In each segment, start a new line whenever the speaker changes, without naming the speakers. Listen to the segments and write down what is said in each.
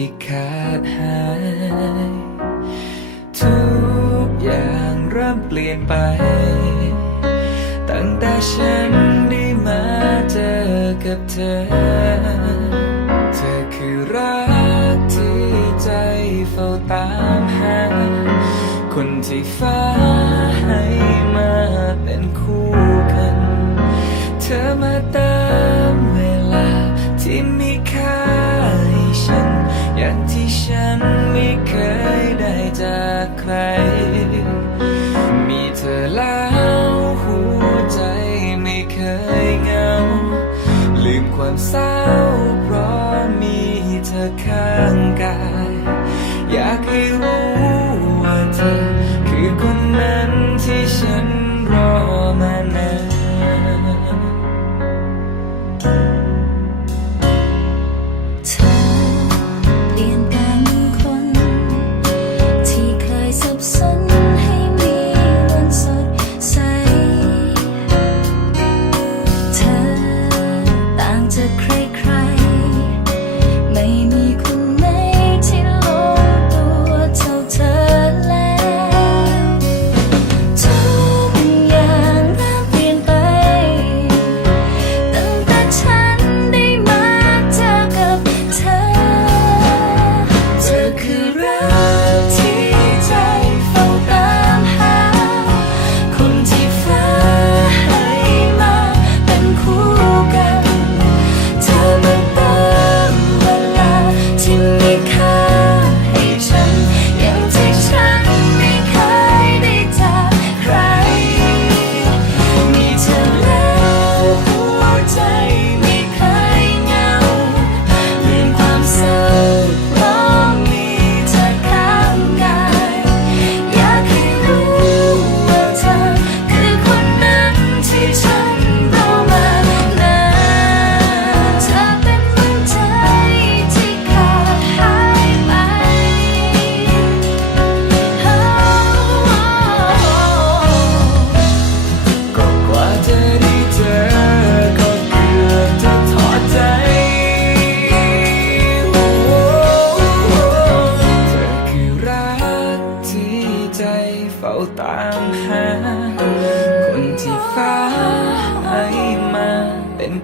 ที่ขาดหาย ทุ
กอย่างเริ่มเปลี่ยนไป ตั้งแต่ฉันได้มาเจอกับเธอ เธอคือรักที่ใจเฝ้าตามหา คนที่ฟ้าให้มาเป็นคู่ ฉันไม่เคยได้จากใคร มีเธอแล้วหัวใจไม่เคยเงา ลืมความเศร้าเพราะมีเธอข้างกาย อยากให้รู้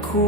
คุ